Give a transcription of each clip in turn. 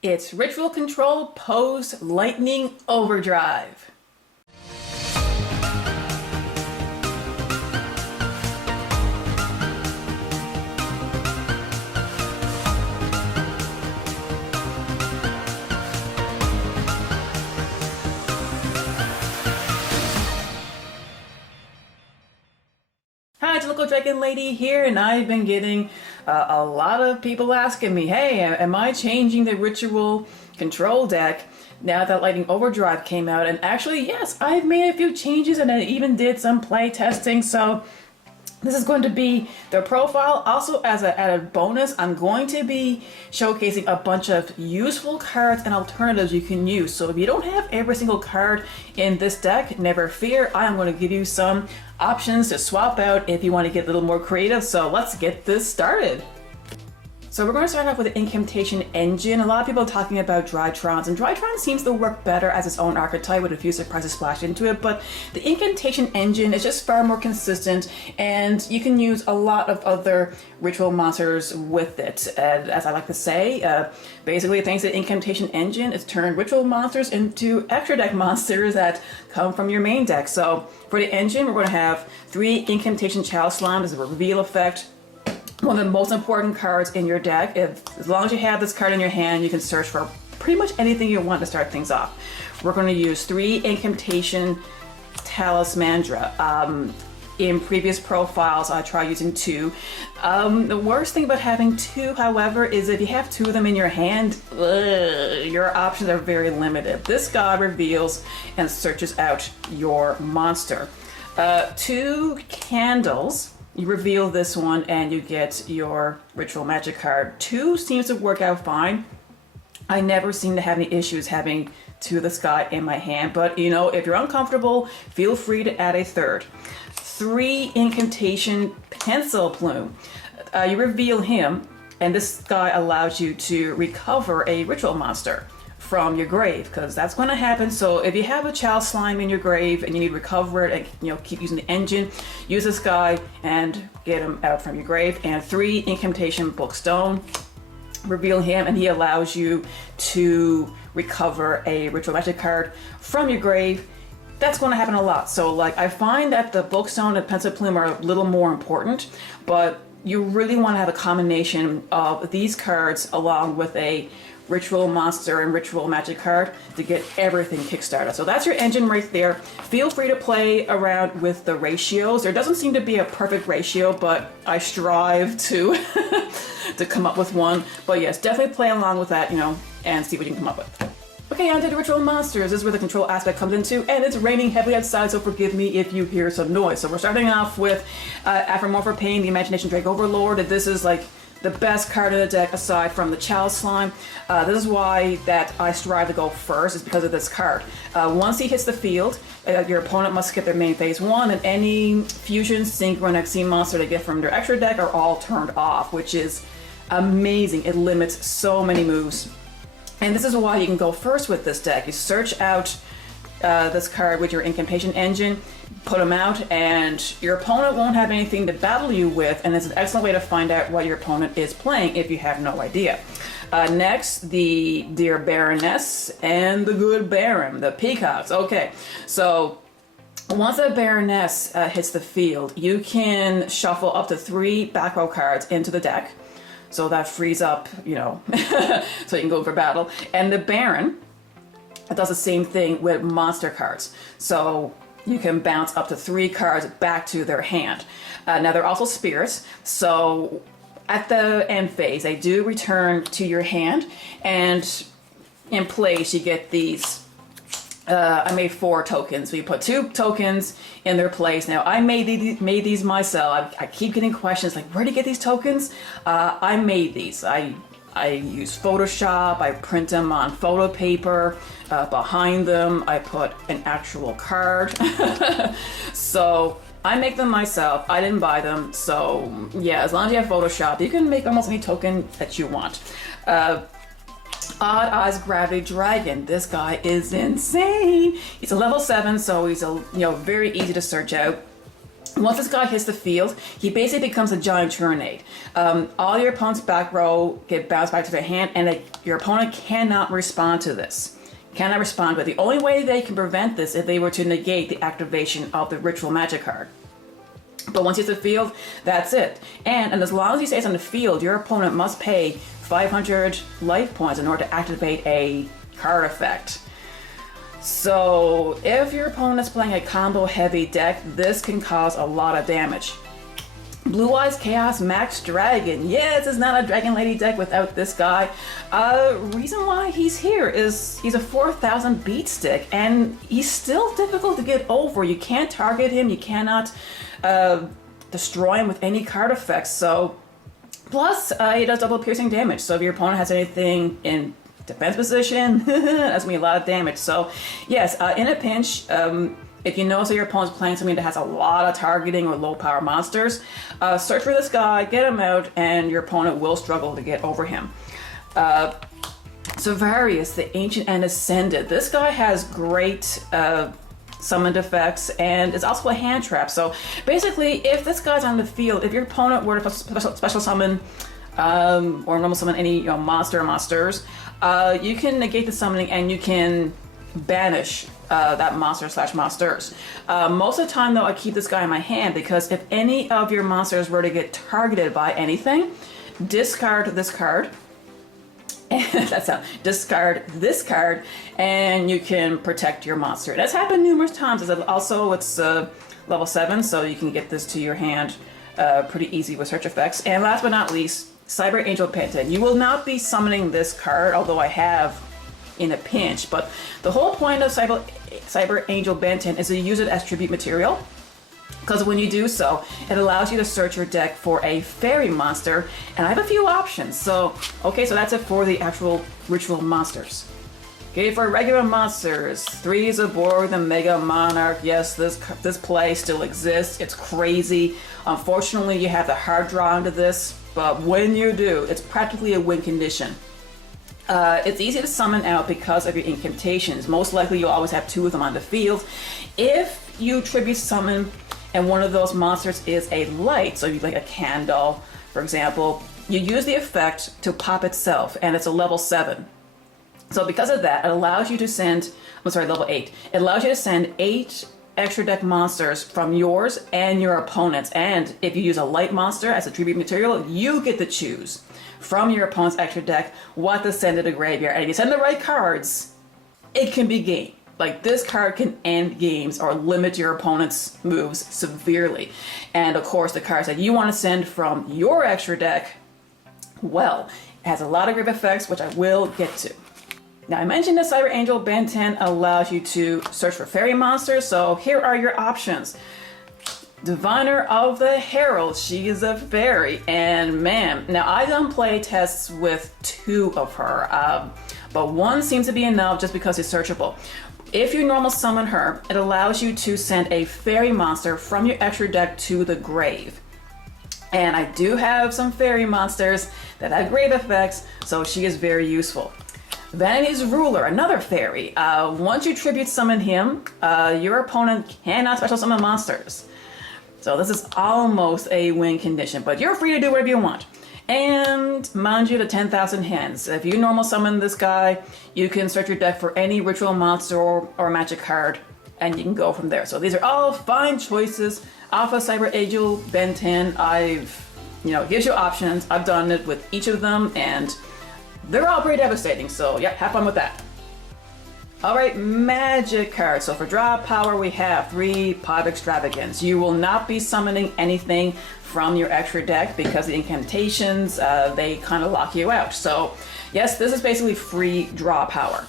It's Ritual Control Post Lightning Overdrive. Hi, it's Local Dragon Lady here, and I've been getting a lot of people asking me, hey, am I changing the Ritual Control deck now that Lightning Overdrive came out? And actually, yes, I've made a few changes and I even did some play testing, so this is going to be the profile. Also, as an added bonus, I'm going to be showcasing a bunch of useful cards and alternatives you can use. So if you don't have every single card in this deck, never fear. I am going to give you some options to swap out if you want to get a little more creative. So let's get this started. So we're going to start off with the Incantation Engine. A lot of people are talking about Drytrons, and Drytron seems to work better as its own archetype with a few surprises splashed into it, but the Incantation Engine is just far more consistent, and you can use a lot of other ritual monsters with it. As I like to say, basically thanks to the Incantation Engine, it's turned ritual monsters into extra deck monsters that come from your main deck. So for the engine, we're going to have 3 Incantation Chalice Slime as a reveal effect. One of the most important cards in your deck. As long as you have this card in your hand, you can search for pretty much anything you want to start things off. We're going to use 3 Incantation Talismandra. In previous profiles, I tried using 2. The worst thing about having 2, however, is if you have 2 of them in your hand, your options are very limited. This guy reveals and searches out your monster. 2 Candles. You reveal this one and you get your ritual magic card. 2 seems to work out fine. I never seem to have any issues having 2 of this guy in my hand, but you know, if you're uncomfortable, feel free to add a 3rd. 3 Incantation Pencil Plume. You reveal him, and this guy allows you to recover a ritual monster from your grave, because that's going to happen. So if you have a Chalice Slime in your grave and you need to recover it and keep using the engine, use this guy and get him out from your grave. And 3 Incantation Bookstone, reveal him, and he allows you to recover a ritual magic card from your grave. That's going to happen a lot. So like, I find that the Bookstone and Pencil Plume are a little more important, but you really want to have a combination of these cards along with a ritual monster and ritual magic card to get everything kickstarted. So that's your engine right there. Feel free to play around with the ratios. There doesn't seem to be a perfect ratio, but I strive to to come up with one. But yes, definitely play along with that, and see what you can come up with. Okay, on to the ritual monsters. This is where the control aspect comes into, and it's raining heavily outside, so forgive me if you hear some noise. So we're starting off with Aphramorpher Pain, the Imagination Drake Overlord. This is like the best card in the deck aside from the Chalice Slime. This is why that I strive to go first, is because of this card. Once he hits the field, your opponent must skip their main phase 1, and any fusion, sync, or Nexus monster they get from their extra deck are all turned off, which is amazing. It limits so many moves. And this is why you can go first with this deck. You search out this card with your Incantation Engine, put them out, and your opponent won't have anything to battle you with, and it's an excellent way to find out what your opponent is playing if you have no idea. Next, the Dear Baroness and the Good Baron, the Peacocks. Okay, so once a Baroness hits the field, you can shuffle up to 3 back row cards into the deck. So that frees up, so you can go for battle. And the Baron does the same thing with monster cards. So you can bounce up to 3 cards back to their hand. Now they're also spirits, so at the end phase, they do return to your hand, and in place you get these. I made 4 tokens. So you put 2 tokens in their place. Now I made these myself. I keep getting questions like, where do you get these tokens? I made these. I use Photoshop. I print them on photo paper. Behind them, I put an actual card. So I make them myself. I didn't buy them. So yeah, as long as you have Photoshop, you can make almost any token that you want. Odd Eyes Gravity Dragon. This guy is insane. He's a level 7, so he's very easy to search out. Once this guy hits the field, he basically becomes a giant Tyrannade. All your opponent's back row get bounced back to their hand, and your opponent cannot respond to this. Cannot respond, but the only way they can prevent this is if they were to negate the activation of the ritual magic card. But once he hits the field, that's it. And as long as he stays on the field, your opponent must pay 500 life points in order to activate a card effect. So if your opponent is playing a combo heavy deck, this can cause a lot of damage. Blue Eyes Chaos Max Dragon. Yes, it's not a Dragon Lady deck without this guy. Reason why he's here is he's a 4,000 beat stick, and he's still difficult to get over. You can't target him, you cannot destroy him with any card effects. So, plus he does double piercing damage. So if your opponent has anything in defense position, that's gonna be a lot of damage. So yes, in a pinch, if you notice that your opponent's playing something that has a lot of targeting or low power monsters, search for this guy, get him out, and your opponent will struggle to get over him. Savarius, the Ancient and Ascended. This guy has great summoned effects, and it's also a hand trap. So basically, if this guy's on the field, if your opponent were to special summon or normal summon any monster or monsters, you can negate the summoning and you can banish that monster / monsters. Most of the time though, I keep this guy in my hand because if any of your monsters were to get targeted by anything, discard this card. Discard this card and you can protect your monster. That's happened numerous times. Also, it's level 7, so you can get this to your hand pretty easy with search effects. And last but not least, Cyber Angel Penten. You will not be summoning this card, although I have in a pinch, but the whole point of Cyber Angel Penten is to use it as tribute material, because when you do so, it allows you to search your deck for a fairy monster, and I have a few options. So, okay, so that's it for the actual ritual monsters. Okay, for regular monsters, 3 is aboard the Mega Monarch. Yes, this play still exists. It's crazy. Unfortunately, you have to hard draw into this, but when you do, it's practically a win condition. It's easy to summon out because of your incantations. Most likely you'll always have 2 of them on the field. If you tribute summon and one of those monsters is a light, so you like a candle, for example, you use the effect to pop itself, and it's a level 7. So because of that, it allows you to send, level 8. It allows you to send 8 extra deck monsters from yours and your opponent's. And if you use a light monster as a tribute material, you get to choose from your opponent's extra deck what to send to the graveyard. And if you send the right cards, it can be game. Like, this card can end games or limit your opponent's moves severely. And of course, the cards that you want to send from your extra deck, well, it has a lot of great effects, which I will get to. Now, I mentioned that Cyber Angel Penten allows you to search for fairy monsters, so here are your options. Diviner of the Herald, she is a fairy, and man, now I done play tests with 2 of her, but 1 seems to be enough just because it's searchable. If you normal summon her, it allows you to send a fairy monster from your extra deck to the grave. And I do have some fairy monsters that have grave effects, so she is very useful. Vanity's Ruler, another fairy. Once you tribute summon him, your opponent cannot special summon monsters. So this is almost a win condition, but you're free to do whatever you want. And mind you, the 10,000 hands. If you normal summon this guy, you can search your deck for any ritual monster or magic card, and you can go from there. So these are all fine choices. Alpha Cyber Angel Penten, gives you options. I've done it with each of them, and they're all pretty devastating. So yeah, have fun with that. All right, magic cards. So for draw power, we have 3 Pot of Extravagance. You will not be summoning anything from your extra deck because the incantations, they kind of lock you out. So yes, this is basically free draw power.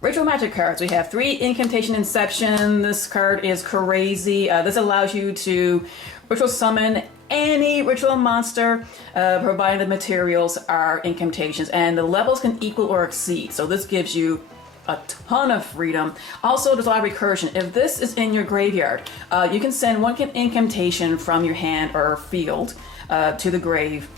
Ritual magic cards. We have 3 Incantation Inception. This card is crazy. This allows you to ritual summon any ritual monster, provided the materials are incantations, and the levels can equal or exceed. So this gives you a ton of freedom. Also, there's a lot of recursion. If this is in your graveyard, you can send 1 incantation from your hand or field to the grave,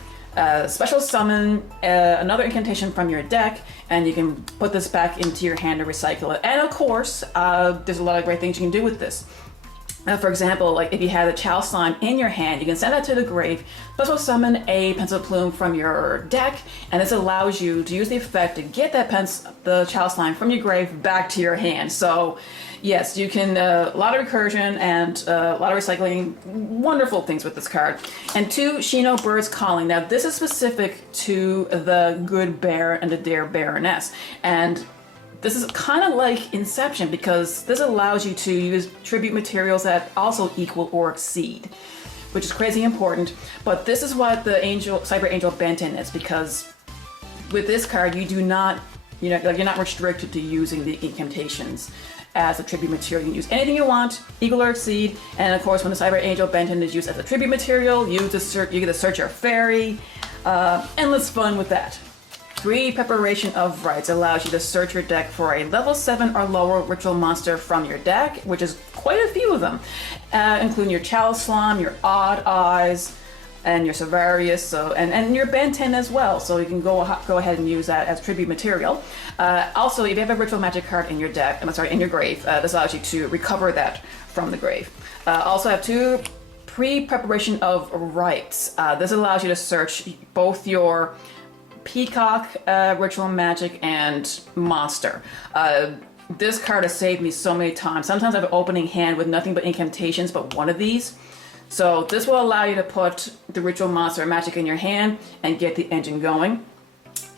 special summon another incantation from your deck, and you can put this back into your hand to recycle it. And of course, there's a lot of great things you can do with this. For example, like if you had a Chalice Slime in your hand, you can send that to the grave, but also summon a Pencil Plume from your deck, and this allows you to use the effect to get the Chalice Slime from your grave back to your hand. So yes, you can, a lot of recursion and a lot of recycling, wonderful things with this card. And 2, Shino Bird's Calling. Now this is specific to the Good Bear and the Dare Baroness, and this is kind of like Inception because this allows you to use tribute materials that also equal or exceed, which is crazy important. But this is what the Cyber Angel Benton is, because with this card you do not, you're not restricted to using the incantations as a tribute material. You can use anything you want, equal or exceed. And of course, when the Cyber Angel Benton is used as a tribute material, you get to search your fairy. Endless fun with that. 3, Preparation of Rites allows you to search your deck for a level 7 or lower ritual monster from your deck, which is quite a few of them, including your Chalice Slime, your Odd Eyes, and your Severius, and your Ben 10 as well. So you can go ahead and use that as tribute material. Also, if you have a ritual magic card in your deck, in your grave, this allows you to recover that from the grave. Also have 2, Pre-Preparation of Rites. This allows you to search both your Peacock, Ritual Magic, and Monster. This card has saved me so many times. Sometimes I have an opening hand with nothing but incantations but one of these. So this will allow you to put the Ritual Monster or Magic in your hand and get the engine going.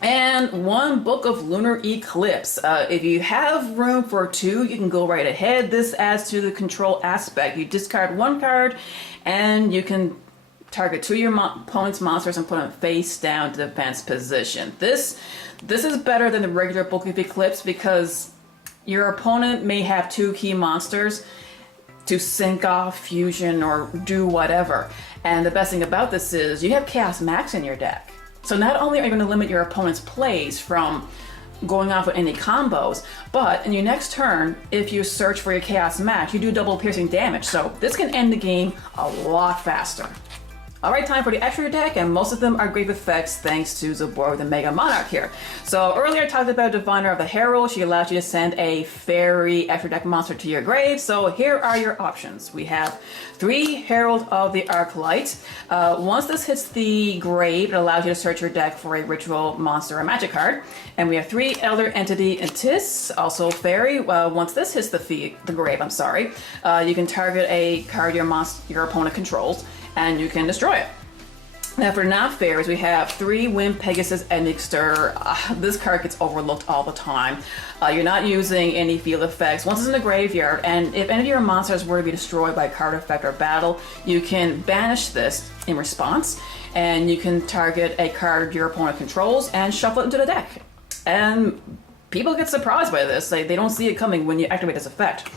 And 1, Book of Lunar Eclipse. If you have room for 2, you can go right ahead. This adds to the control aspect. You discard 1 card and you can target 2 of your opponent's monsters and put them face down to defense position. This is better than the regular Book of Eclipse because your opponent may have 2 key monsters to sync off, fusion, or do whatever. And the best thing about this is you have Chaos Max in your deck. So not only are you going to limit your opponent's plays from going off with any combos, but in your next turn, if you search for your Chaos Max, you do double piercing damage. So this can end the game a lot faster. Alright, time for the extra deck, and most of them are grave effects thanks to Zabor the Mega Monarch here. So earlier I talked about Diviner of the Herald. She allows you to send a fairy extra deck monster to your grave. So here are your options. We have 3 Herald of the Arclight. Once this hits the grave, it allows you to search your deck for a ritual monster or magic card. And we have 3 Elder Entity Entis, also fairy. Once this hits the grave, you can target a card your opponent controls, and you can destroy it. Now for not fairies, we have 3 Wind Pegasus Enixter. This card gets overlooked all the time. You're not using any field effects. Once it's in the graveyard, and if any of your monsters were to be destroyed by card effect or battle, you can banish this in response, and you can target a card your opponent controls and shuffle it into the deck. And people get surprised by this. They don't see it coming when you activate this effect.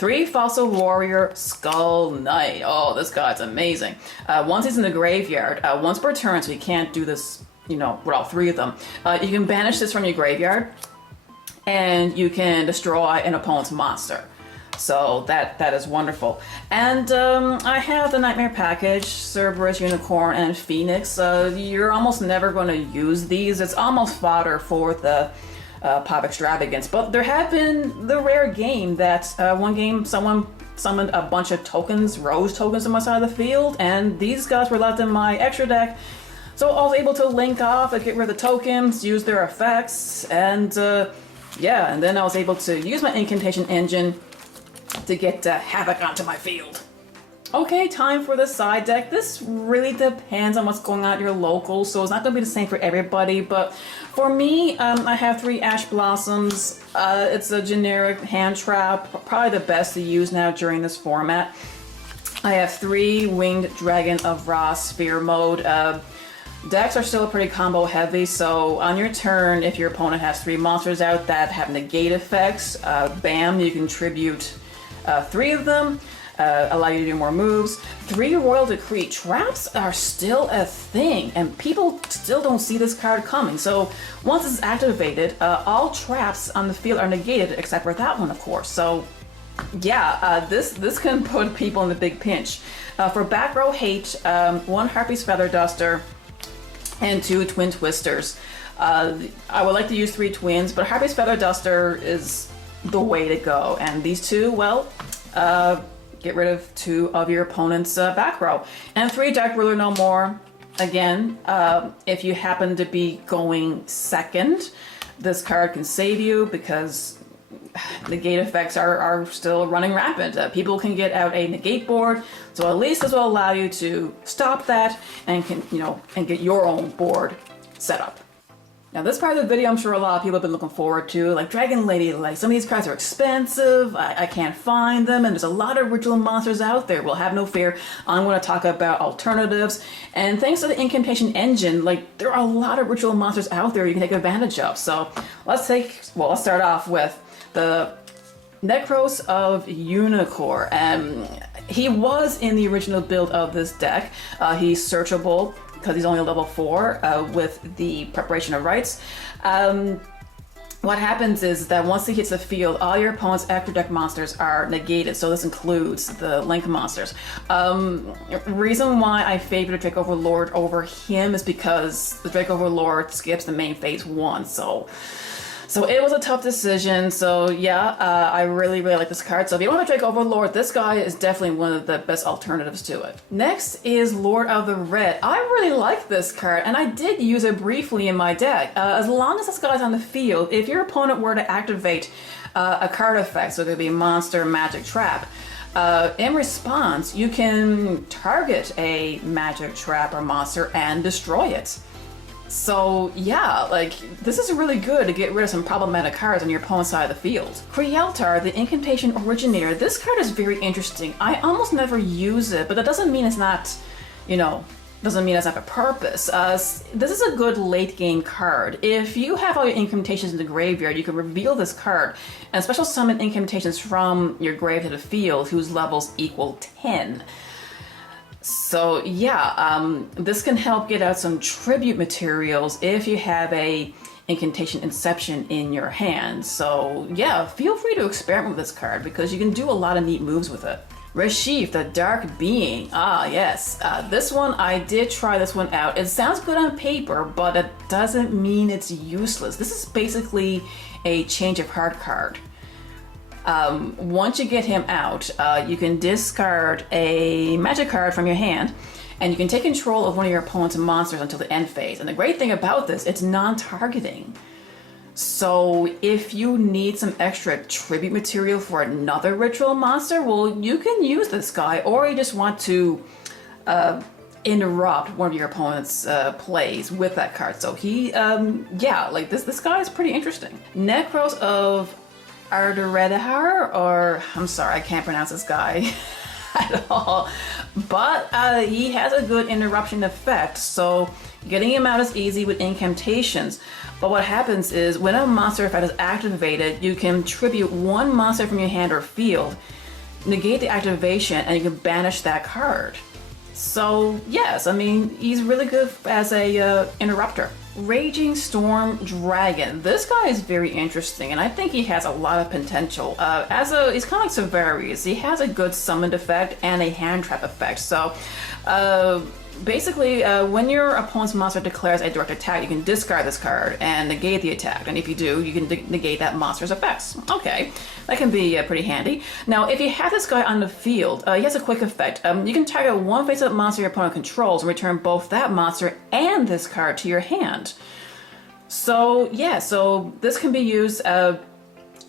3 Fossil Warrior Skull Knight. Oh, this guy's amazing. Once he's in the graveyard, once per turn, so you can't do this, with all 3 of them, you can banish this from your graveyard, and you can destroy an opponent's monster. So that is wonderful. And I have the Nightmare Package, Cerberus, Unicorn, and Phoenix. You're almost never going to use these. It's almost fodder for the Pop Extravagance, but there have been the rare game that one game someone summoned a bunch of tokens, rose tokens on my side of the field, and these guys were left in my extra deck. So I was able to link off and get rid of the tokens, use their effects, and and then I was able to use my Incantation Engine to get Havoc onto my field. Okay, time for the side deck. This really depends on what's going on at your local, so it's not going to be the same for everybody, but for me, I have 3 Ash Blossoms. It's a generic hand trap, probably the best to use now during this format. I have 3 Winged Dragon of Ra Sphere Mode. Decks are still pretty combo heavy, so on your turn, if your opponent has 3 monsters out that have negate effects, bam, you can tribute 3 of them. Allow you to do more moves. 3 Royal Decree. Traps are still a thing, and people still don't see this card coming. So once it's activated, all traps on the field are negated, except for that one, of course. So yeah, this can put people in a big pinch. For back row hate, 1 Harpy's Feather Duster and 2 Twin Twisters. I would like to use 3 twins, but Harpy's Feather Duster is the way to go. And these 2, well, get rid of 2 of your opponent's back row. And 3, deck ruler no more. Again, if you happen to be going second, this card can save you because negate effects are still running rampant. People can get out a negate board, so at least this will allow you to stop that and and get your own board set up. Now this part of the video I'm sure a lot of people have been looking forward to, like Dragon Lady, like some of these cards are expensive, I can't find them, and there's a lot of ritual monsters out there. Well, have no fear, I'm going to talk about alternatives, and thanks to the Incantation Engine, like there are a lot of ritual monsters out there you can take advantage of. So let's start off with the Necros of Unicorn. He was in the original build of this deck. He's searchable because he's only level 4 with the Preparation of Rites. What happens is that once he hits the field, all your opponent's active deck monsters are negated, so this includes the Link monsters. Reason why I favor the Drake Overlord over him is because the Drake Overlord skips the main phase 1, so it was a tough decision. So yeah, I really like this card. So if you don't have a Drake Overlord, this guy is definitely one of the best alternatives to it. Next is Lord of the Red. I really like this card, and I did use it briefly in my deck. As long as this guy's on the field, if your opponent were to activate a card effect, so it could be monster, magic, trap, in response, you can target a magic, trap, or monster and destroy it. So yeah, like this is really good to get rid of some problematic cards on your opponent's side of the field. Krieltar, the Incantation Originator. This card is very interesting. I almost never use it, but that doesn't mean it's not, doesn't mean it's not a purpose. This is a good late game card. If you have all your incantations in the graveyard, you can reveal this card and special summon incantations from your grave to the field whose levels equal 10. So yeah, this can help get out some tribute materials if you have a Incantation Inception in your hand. So yeah, feel free to experiment with this card because you can do a lot of neat moves with it. Reshif, the Dark Being. Ah yes, this one, I did try this one out. It sounds good on paper, but it doesn't mean it's useless. This is basically a change of heart card. Once you get him out, you can discard a magic card from your hand, and you can take control of one of your opponent's monsters until the end phase. And the great thing about this, it's non-targeting. So if you need some extra tribute material for another ritual monster, well, you can use this guy, or you just want to interrupt one of your opponent's plays with that card. So he, yeah, like this guy is pretty interesting. Necros of Arderedahar, or I'm sorry, I can't pronounce this guy at all, but he has a good interruption effect, so getting him out is easy with incantations. But what happens is when a monster effect is activated, you can tribute 1 monster from your hand or field, negate the activation, and you can banish that card. So yes, I mean, he's really good as a interrupter. Raging Storm Dragon. This guy is very interesting, and I think he has a lot of potential. He's kind of like Severius. He has a good summoned effect and a hand trap effect. So basically, when your opponent's monster declares a direct attack, you can discard this card and negate the attack. And if you do, you can negate that monster's effects. Okay, that can be pretty handy. Now, if you have this guy on the field, he has a quick effect. You can target one face-up monster your opponent controls and return both that monster and this card to your hand. So yeah, so this can be used on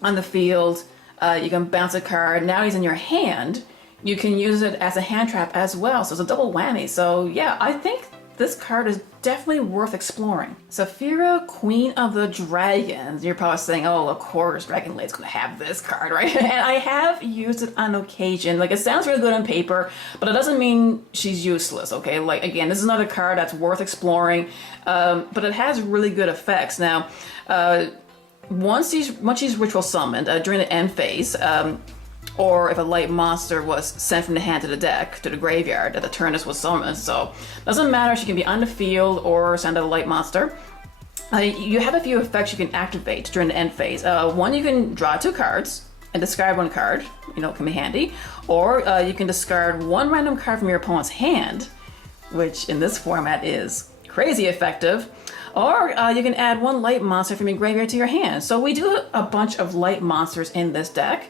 the field. You can bounce a card. Now he's in your hand. You can use it as a hand trap as well, so it's a double whammy. So yeah, I think this card is definitely worth exploring. Saphira, Queen of the Dragons. You're probably saying, oh, of course, Dragon Lady's gonna have this card, right? And I have used it on occasion. Like, it sounds really good on paper, but it doesn't mean she's useless, okay? Like, again, this is another card that's worth exploring, but it has really good effects. Now, once she's ritual summoned during the end phase, or if a light monster was sent from the hand to the deck, to the graveyard, at the turn this was summoned. So, doesn't matter, she can be on the field or send out a light monster. You have a few effects you can activate during the end phase. One, you can draw 2 cards and discard 1 card, can be handy. Or you can discard 1 random card from your opponent's hand, which in this format is crazy effective. Or you can add one light monster from your graveyard to your hand. So we do a bunch of light monsters in this deck,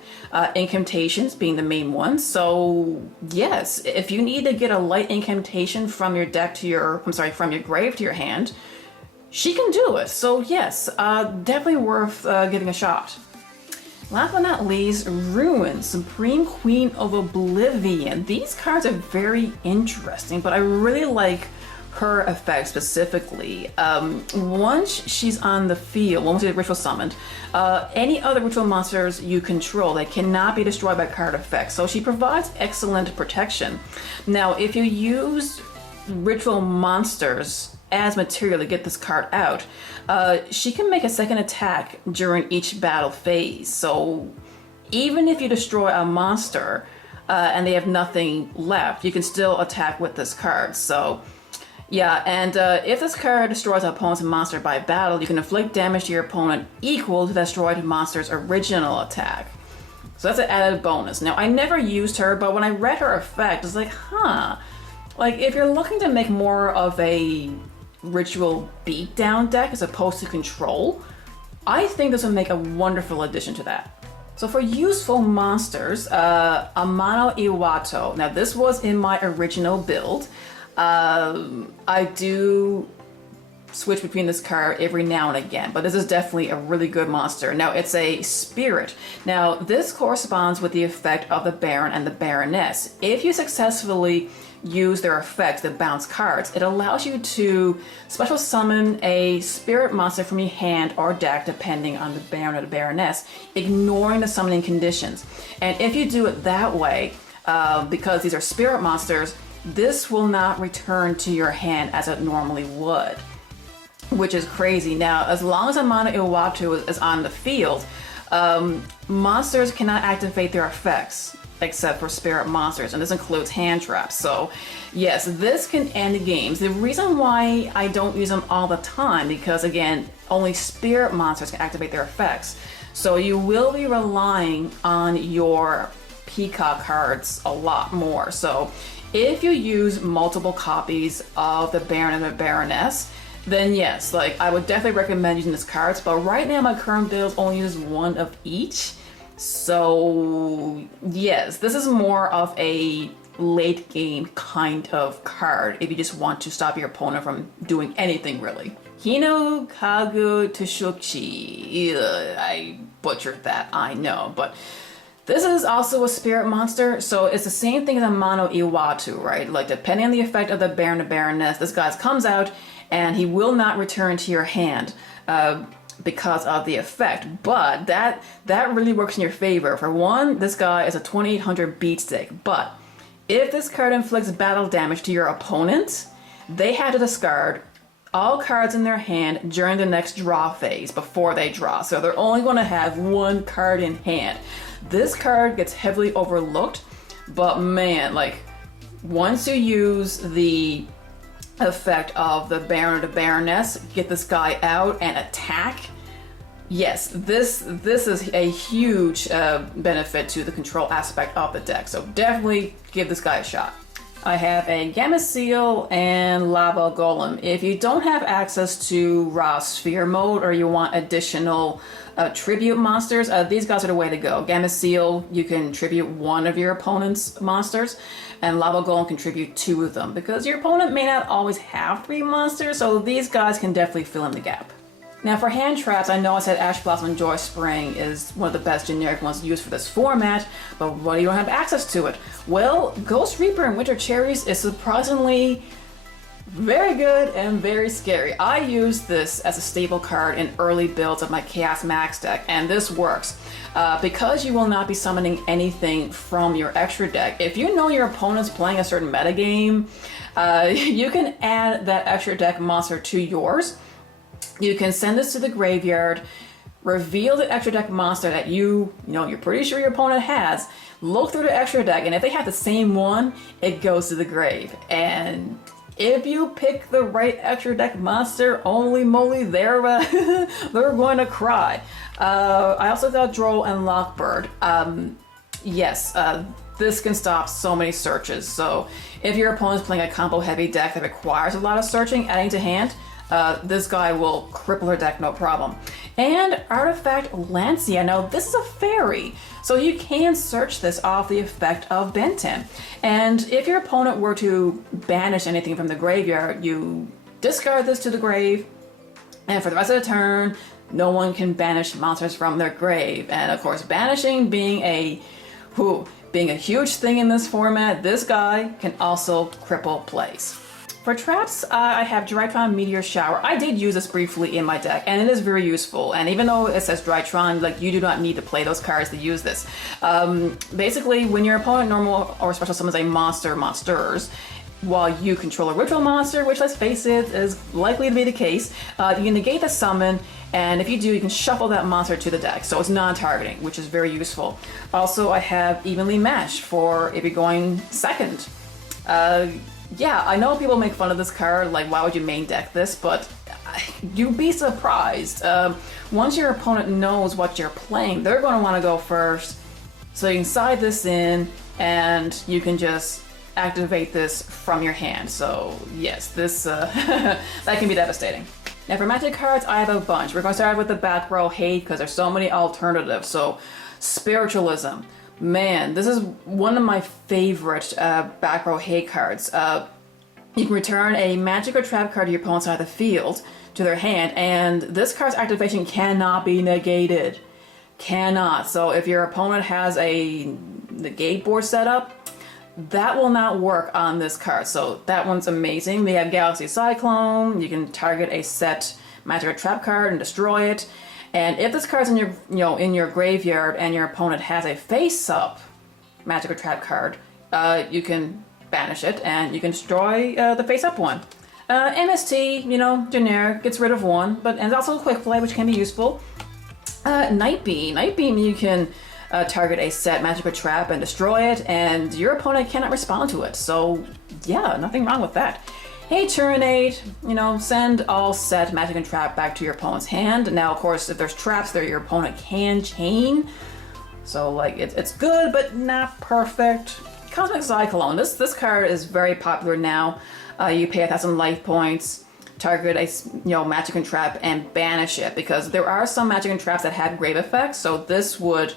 incantations being the main one. So yes, if you need to get a light incantation from your deck to your, from your grave to your hand, she can do it. So yes, definitely worth giving a shot. Last but not least, Ruin, Supreme Queen of Oblivion. These cards are very interesting, but I really like her effect specifically. Once she's on the field, once she's ritual summoned, any other ritual monsters you control, they cannot be destroyed by card effects. So she provides excellent protection. Now, if you use ritual monsters as material to get this card out, she can make a second attack during each battle phase. So even if you destroy a monster and they have nothing left, you can still attack with this card. So yeah, and if this card destroys an opponent's monster by battle, you can inflict damage to your opponent equal to the destroyed monster's original attack. So that's an added bonus. Now, I never used her, but when I read her effect, I was like, huh. Like, if you're looking to make more of a ritual beatdown deck as opposed to control, I think this would make a wonderful addition to that. So for useful monsters, Amano Iwato. Now, this was in my original build. I do switch between this card every now and again, but this is definitely a really good monster. Now, it's a spirit. Now, this corresponds with the effect of the Baron and the Baroness. If you successfully use their effects that bounce cards, it allows you to special summon a spirit monster from your hand or deck depending on the Baron or the Baroness, ignoring the summoning conditions. And if you do it that way, because these are spirit monsters, this will not return to your hand as it normally would, which is crazy. Now, as long as Amano Iwatu is on the field, monsters cannot activate their effects except for spirit monsters, and this includes hand traps. So yes, this can end games. The reason why I don't use them all the time, because again, only spirit monsters can activate their effects. So you will be relying on your Peacock cards a lot more. So if you use multiple copies of the Baron and the Baroness, then yes, like I would definitely recommend using these cards. But right now my current build only uses one of each. So yes, this is more of a late game kind of card if you just want to stop your opponent from doing anything really. Hino Kagu Tushuchi. I butchered that, I know, but this is also a spirit monster, so it's the same thing as Amano Iwatu, right? Like, depending on the effect of the Baron and Baroness, this guy comes out and he will not return to your hand because of the effect. But that really works in your favor. For one, this guy is a 2800 beat stick, but if this card inflicts battle damage to your opponent, they have to discard all cards in their hand during the next draw phase before they draw. So they're only going to have one card in hand. This card gets heavily overlooked, but man, like, once you use the effect of the Baron or the Baroness, get this guy out and attack, yes, this is a huge benefit to the control aspect of the deck. So definitely give this guy a shot. I have a Gamma Seal and Lava Golem. If you don't have access to Raw Sphere mode or you want additional tribute monsters, these guys are the way to go. Gamma Seal, you can tribute one of your opponent's monsters, and Lava Golem can tribute two of them, because your opponent may not always have 3 monsters, so these guys can definitely fill in the gap. Now for hand traps, I know I said Ash Blossom and Joy Spring is one of the best generic ones used for this format, but what do you don't have access to it? Well, Ghost Reaper and Winter Cherries is surprisingly very good and very scary. I use this as a staple card in early builds of my Chaos Max deck, and this works. Because you will not be summoning anything from your extra deck, if you know your opponent's playing a certain metagame, you can add that extra deck monster to yours. You can send this to the graveyard, reveal the extra deck monster that you're pretty sure your opponent has, look through the extra deck, and if they have the same one, it goes to the grave. And if you pick the right extra deck monster, holy moly, they're going to cry. I also got Droll and Lockbird. Yes, this can stop so many searches. So if your opponent's playing a combo heavy deck that requires a lot of searching, adding to hand, this guy will cripple her deck no problem. And Artifact Lancia. Now this is a fairy, so you can search this off the effect of Benton. And if your opponent were to banish anything from the graveyard, you discard this to the grave, and for the rest of the turn, no one can banish monsters from their grave. And of course, banishing being a huge thing in this format, this guy can also cripple plays. For traps, I have Drytron Meteor Shower. I did use this briefly in my deck, and it is very useful. And even though it says Drytron, like, you do not need to play those cards to use this. Basically, when your opponent normal or special summons a monsters, while you control a ritual monster, which, let's face it, is likely to be the case, you can negate the summon, and if you do, you can shuffle that monster to the deck, so it's non-targeting, which is very useful. Also, I have Evenly Matched for if you're going second. Yeah, I know people make fun of this card, like, why would you main deck this, but you'd be surprised. Once your opponent knows what you're playing, they're going to want to go first, so you can side this in, and you can just activate this from your hand. So yes, this that can be devastating. Now for magic cards, I have a bunch. We're going to start with the back row hate because there's so many alternatives. So Spiritualism, man, this is one of my favorite back row hate cards. You can return a magic or trap card to your opponent's side of the field to their hand, and this card's activation cannot be negated. Cannot. So if your opponent has a negate board set up, that will not work on this card, so that one's amazing. We have Galaxy Cyclone. You can target a set magic or trap card and destroy it. And if this card's in your, in your graveyard and your opponent has a face-up magic or trap card, you can banish it and you can destroy the face-up one. MST, generic, gets rid of one, and it's also a quick play, which can be useful. Night Beam, you can target a set magic or trap and destroy it, and your opponent cannot respond to it. So yeah, nothing wrong with that. Hey Turinate, send all set magic and trap back to your opponent's hand. Now, of course, if there's traps there, your opponent can chain. So like, it's good, but not perfect. Cosmic Cyclone, this card is very popular now. You pay 1,000 life points, target a magic and trap, and banish it, because there are some magic and traps that have grave effects, so this would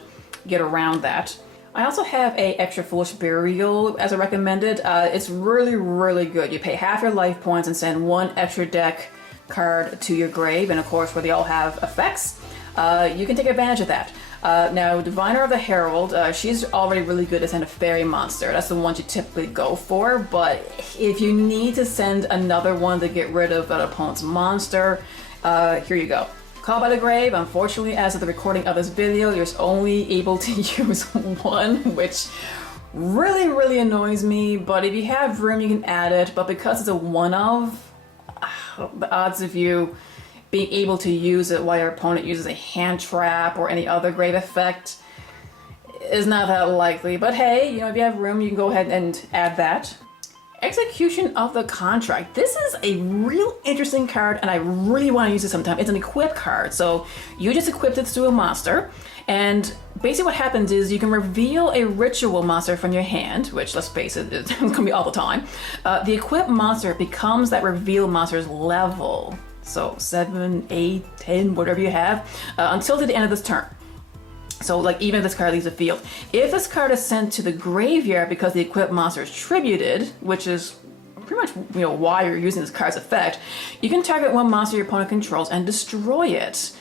get around that. I also have a extra Foolish Burial as a recommended. It's really, really good. You pay half your life points and send one extra deck card to your grave, and of course, where they all have effects, you can take advantage of that. Now, Diviner of the Herald, she's already really good to send a fairy monster. That's the one you typically go for, but if you need to send another one to get rid of an opponent's monster, here you go. Call by the Grave, unfortunately, as of the recording of this video, you're only able to use one, which really, really annoys me, but if you have room, you can add it, but because it's a one-of, the odds of you being able to use it while your opponent uses a hand trap or any other grave effect is not that likely. But hey, if you have room, you can go ahead and add that. Execution of the Contract. This is a real interesting card, and I really want to use it sometime. It's an equip card, so you just equip this to a monster, and basically what happens is you can reveal a ritual monster from your hand, which, let's face it, it's going to be all the time. The equipped monster becomes that reveal monster's level. So 7, 8, 10, whatever you have, until the end of this turn. So like, even if this card leaves the field. If this card is sent to the graveyard because the equipped monster is tributed, which is pretty much why you're using this card's effect, you can target one monster your opponent controls and destroy it.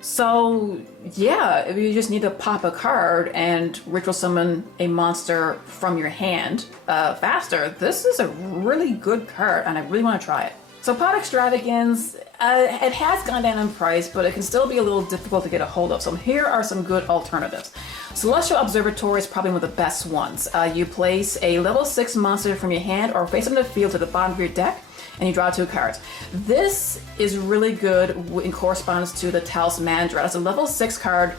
So yeah, if you just need to pop a card and ritual summon a monster from your hand faster, this is a really good card, and I really want to try it. So Pot Extravagance, it has gone down in price, but it can still be a little difficult to get a hold of. So here are some good alternatives. Celestial Observatory is probably one of the best ones. You place a level 6 monster from your hand or face them in the field to the bottom of your deck, and you draw 2 cards. This is really good in correspondence to the Talismandra. It's a level 6 card,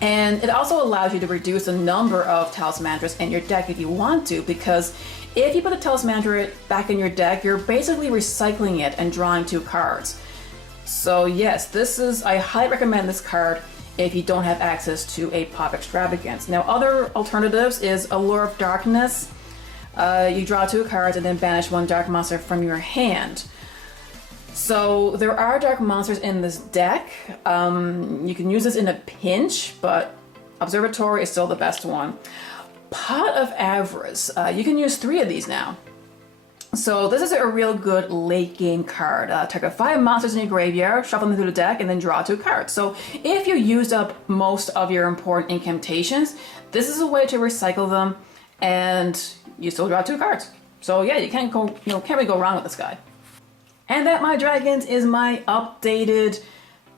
and it also allows you to reduce the number of Talismandras in your deck if you want to, because if you put a Talismandra back in your deck, you're basically recycling it and drawing 2 cards. So yes, I highly recommend this card if you don't have access to a Pop Extravagance. Now, other alternatives is Allure of Darkness. You draw 2 cards and then banish 1 dark monster from your hand. So there are dark monsters in this deck. You can use this in a pinch, but Observatory is still the best one. Pot of Avarice. You can use 3 of these now. So this is a real good late game card. Target 5 monsters in your graveyard, shuffle them through the deck, and then draw 2 cards. So if you used up most of your important incantations, this is a way to recycle them, and you still draw 2 cards. So yeah, you can't really go wrong with this guy. And that, my dragons, is my updated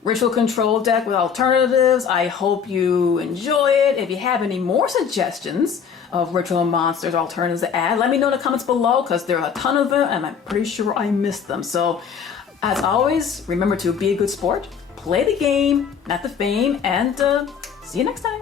Ritual Control deck with alternatives. I hope you enjoy it. If you have any more suggestions of ritual monsters or alternatives to add, let me know in the comments below, because there are a ton of them and I'm pretty sure I missed them. So as always, remember to be a good sport, play the game, not the fame, and see you next time.